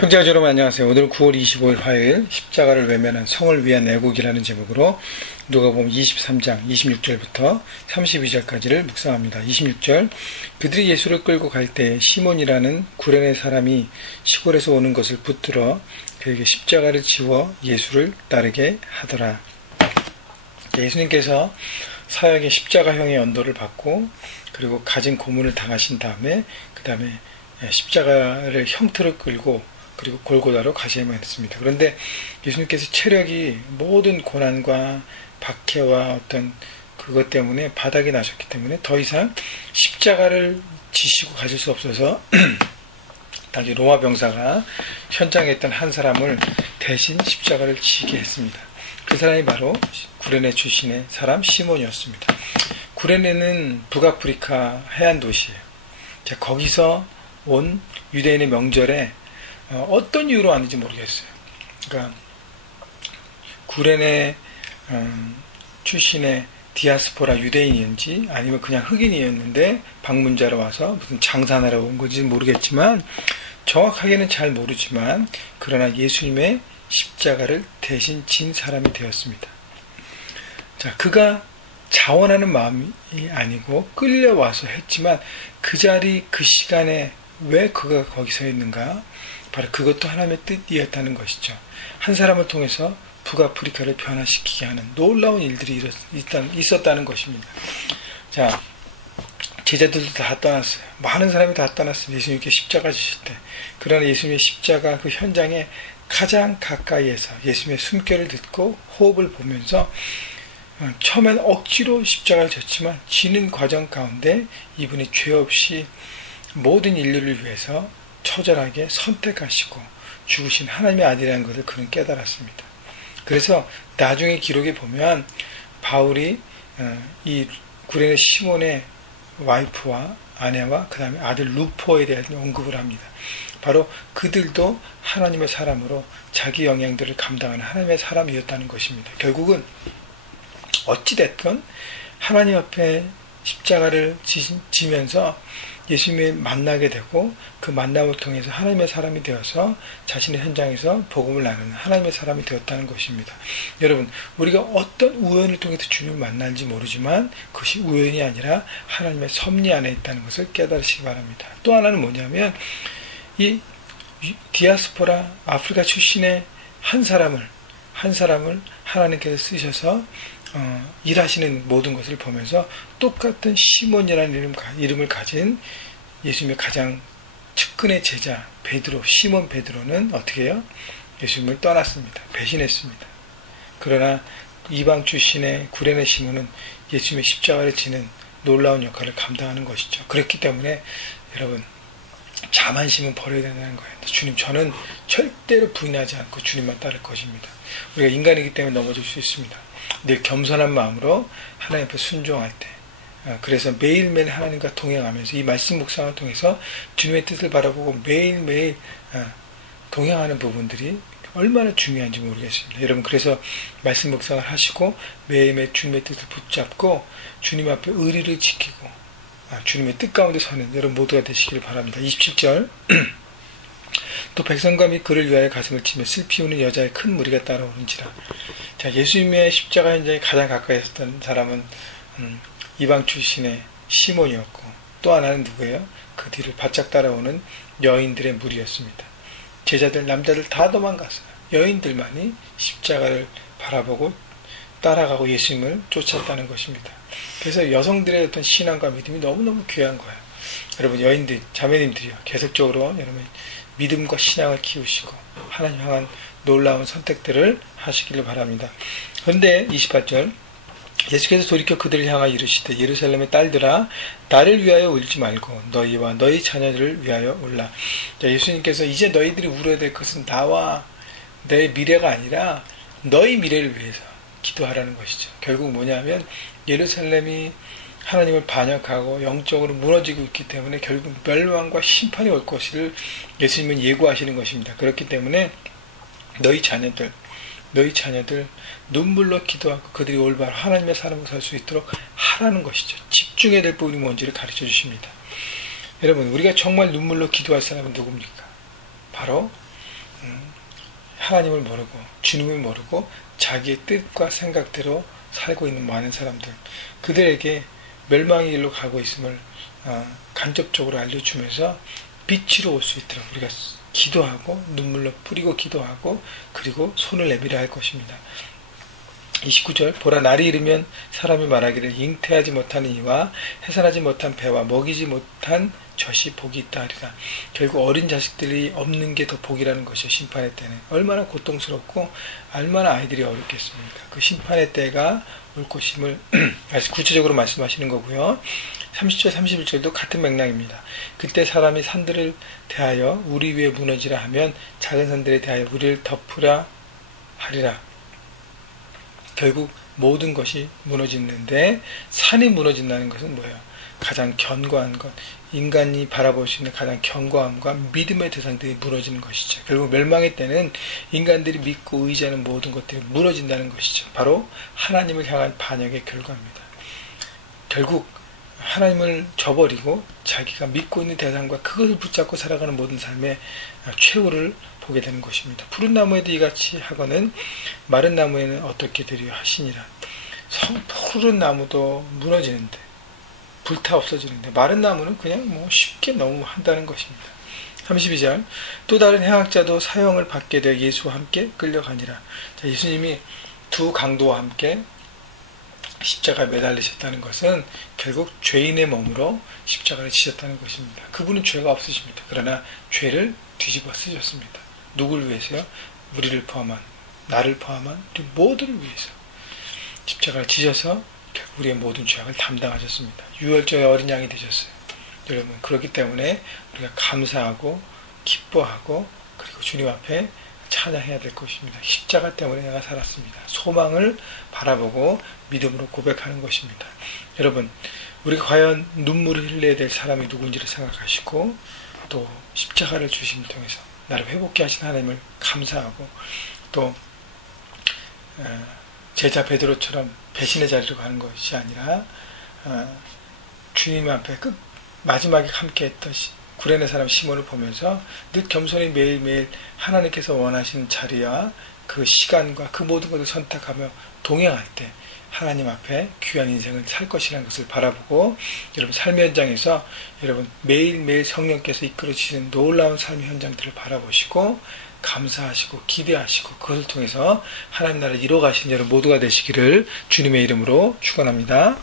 형제자 여러분 안녕하세요. 오늘은 9월 25일 화요일 십자가를 외면한 성을 위한 애국이라는 제목으로 누가복음 23장 26절부터 32절까지를 묵상합니다. 26절 그들이 예수를 끌고 갈 때 시몬이라는 구레네 사람이 시골에서 오는 것을 붙들어 그에게 십자가를 지워 예수를 따르게 하더라. 예수님께서 사역의 십자가형의 연도를 받고 그리고 가진 고문을 당하신 다음에 그 다음에 십자가를 형틀을 끌고 그리고 골고다로 가셔야만 했습니다. 그런데 예수님께서 체력이 모든 고난과 박해와 어떤 그것 때문에 바닥이 나셨기 때문에 더 이상 십자가를 지시고 가실 수 없어서 당시 로마 병사가 현장에 있던 한 사람을 대신 십자가를 지게 했습니다. 그 사람이 바로 구레네 출신의 사람 시몬이었습니다. 구레네는 북아프리카 해안 도시예요. 거기서 온 유대인의 명절에 어떤 이유로 왔는지 모르겠어요. 그러니까 구레네 출신의 디아스포라 유대인이었는지 아니면 그냥 흑인이었는데 방문자로 와서 무슨 장사하러 온 건지 모르겠지만 정확하게는 잘 모르지만 그러나 예수님의 십자가를 대신 진 사람이 되었습니다. 자, 그가 자원하는 마음이 아니고 끌려와서 했지만 그 자리 그 시간에 왜 그가 거기 서 있는가? 바로 그것도 하나님의 뜻이었다는 것이죠. 한 사람을 통해서 북아프리카를 변화시키게 하는 놀라운 일들이 있었다는 것입니다. 자, 제자들도 다 떠났어요. 많은 사람이 다 떠났어요. 예수님께 십자가 지실 때. 그러나 예수님의 십자가 그 현장에 가장 가까이에서 예수님의 숨결을 듣고 호흡을 보면서 처음엔 억지로 십자가를 졌지만 지는 과정 가운데 이분이 죄 없이 모든 인류를 위해서 처절하게 선택하시고 죽으신 하나님의 아들이라는 것을 그는 깨달았습니다. 그래서 나중에 기록에 보면 바울이 이 구레네 시몬의 와이프와 아내와 그 다음에 아들 루포에 대한 언급을 합니다. 바로 그들도 하나님의 사람으로 자기 영향들을 감당하는 하나님의 사람이었다는 것입니다. 결국은 어찌됐든 하나님 앞에 십자가를 지면서 예수님을 만나게 되고 그 만남을 통해서 하나님의 사람이 되어서 자신의 현장에서 복음을 나누는 하나님의 사람이 되었다는 것입니다. 여러분, 우리가 어떤 우연을 통해서 주님을 만날지 모르지만 그것이 우연이 아니라 하나님의 섭리 안에 있다는 것을 깨달으시기 바랍니다. 또 하나는 뭐냐면 이 디아스포라 아프리카 출신의 한 사람을 하나님께서 쓰셔서 일하시는 모든 것을 보면서 똑같은 시몬이라는 이름을 가진 예수님의 가장 측근의 제자 베드로, 시몬 베드로는 어떻게 해요? 예수님을 떠났습니다. 배신했습니다. 그러나 이방 출신의 구레네 시몬은 예수님의 십자가를 지는 놀라운 역할을 감당하는 것이죠. 그렇기 때문에 여러분, 자만심은 버려야 된다는 거예요. 주님, 저는 절대로 부인하지 않고 주님만 따를 것입니다. 우리가 인간이기 때문에 넘어질 수 있습니다. 늘 겸손한 마음으로 하나님 앞에 순종할 때, 그래서 매일매일 하나님과 동행하면서 이 말씀 묵상을 통해서 주님의 뜻을 바라보고 매일매일 동행하는 부분들이 얼마나 중요한지 모르겠습니다. 여러분, 그래서 말씀 묵상을 하시고 매일매일 주님의 뜻을 붙잡고 주님 앞에 의리를 지키고 주님의 뜻 가운데 서는 여러분 모두가 되시기를 바랍니다. 27절 또 백성과 및 그를 위하여 가슴을 치며 슬피 우는 여자의 큰 무리가 따라오는지라. 자, 예수님의 십자가 현장에 가장 가까이 있었던 사람은 이방 출신의 시몬이었고 또 하나는 누구예요? 그 뒤를 바짝 따라오는 여인들의 무리였습니다. 제자들, 남자들 다 도망갔어요. 여인들만이 십자가를 바라보고 따라가고 예수님을 쫓았다는 것입니다. 그래서 여성들의 어떤 신앙과 믿음이 너무너무 귀한 거예요. 여러분, 여인들, 자매님들이요, 계속적으로 여러분 믿음과 신앙을 키우시고 하나님 향한 놀라운 선택들을 하시기를 바랍니다. 그런데 28절 예수께서 돌이켜 그들을 향하여 이르시되 예루살렘의 딸들아 나를 위하여 울지 말고 너희와 너희 자녀들을 위하여 울라. 자, 예수님께서 이제 너희들이 울어야 될 것은 나와 내 미래가 아니라 너희 미래를 위해서 기도하라는 것이죠. 결국 뭐냐면 예루살렘이 하나님을 반역하고 영적으로 무너지고 있기 때문에 결국 멸망과 심판이 올 것을 예수님은 예고하시는 것입니다. 그렇기 때문에 너희 자녀들 눈물로 기도하고 그들이 올바로 하나님의 사람으로 살 수 있도록 하라는 것이죠. 집중해야 될 부분이 뭔지를 가르쳐 주십니다. 여러분, 우리가 정말 눈물로 기도할 사람은 누굽니까? 바로 하나님을 모르고 주님을 모르고 자기의 뜻과 생각대로 살고 있는 많은 사람들, 그들에게 멸망의 길로 가고 있음을 간접적으로 알려주면서 빛으로 올 수 있도록 우리가 기도하고 눈물로 뿌리고 기도하고 그리고 손을 내밀어야 할 것입니다. 29절 보라 날이 이르면 사람이 말하기를 잉태하지 못하는 이와 해산하지 못한 배와 먹이지 못한 젖이 복이 있다 하리라. 결국 어린 자식들이 없는 게 더 복이라는 것이요. 심판의 때는 얼마나 고통스럽고 얼마나 아이들이 어렵겠습니까. 그 심판의 때가 올 것임을 구체적으로 말씀하시는 거고요. 30절 31절도 같은 맥락입니다. 그때 사람이 산들을 대하여 우리 위에 무너지라 하면 작은 산들에 대하여 우리를 덮으라 하리라. 결국 모든 것이 무너지는데 산이 무너진다는 것은 뭐예요? 가장 견고한 것, 인간이 바라볼 수 있는 가장 견고함과 믿음의 대상들이 무너지는 것이죠. 결국 멸망의 때는 인간들이 믿고 의지하는 모든 것들이 무너진다는 것이죠. 바로 하나님을 향한 반역의 결과입니다. 결국 하나님을 저버리고 자기가 믿고 있는 대상과 그것을 붙잡고 살아가는 모든 삶의 최후를 보게 되는 것입니다. 푸른 나무에도 이같이 하거는 마른 나무에는 어떻게 되려 하시니라. 푸른 나무도 무너지는데 불타 없어지는데 마른 나무는 그냥 쉽게 너무 한다는 것입니다. 32절 또 다른 해학자도 사형을 받게 되어 예수와 함께 끌려가니라. 자, 예수님이 두 강도와 함께 십자가에 매달리셨다는 것은 결국 죄인의 몸으로 십자가를 지셨다는 것입니다. 그분은 죄가 없으십니다. 그러나 죄를 뒤집어 쓰셨습니다. 누굴 위해서요? 우리를 포함한, 나를 포함한 우리 모두를 위해서 십자가를 지셔서 결국 우리의 모든 죄악을 담당하셨습니다. 유월절의 어린 양이 되셨어요. 여러분, 그렇기 때문에 우리가 감사하고 기뻐하고 그리고 주님 앞에 찬양해야 될 것입니다. 십자가 때문에 내가 살았습니다. 소망을 바라보고 믿음으로 고백하는 것입니다. 여러분, 우리가 과연 눈물을 흘려야 될 사람이 누군지를 생각하시고 또 십자가를 주심을 통해서 나를 회복케 하신 하나님을 감사하고 또 제자 베드로처럼 배신의 자리로 가는 것이 아니라 주님 앞에 마지막에 함께했던 구레네 사람 시몬을 보면서 늘 겸손히 매일매일 하나님께서 원하시는 자리와 그 시간과 그 모든 것을 선택하며 동행할 때 하나님 앞에 귀한 인생을 살 것이라는 것을 바라보고 여러분 삶의 현장에서 여러분 매일매일 성령께서 이끌어 주시는 놀라운 삶의 현장들을 바라보시고 감사하시고 기대하시고 그것을 통해서 하나님 나라를 이뤄가신 여러분 모두가 되시기를 주님의 이름으로 축원합니다.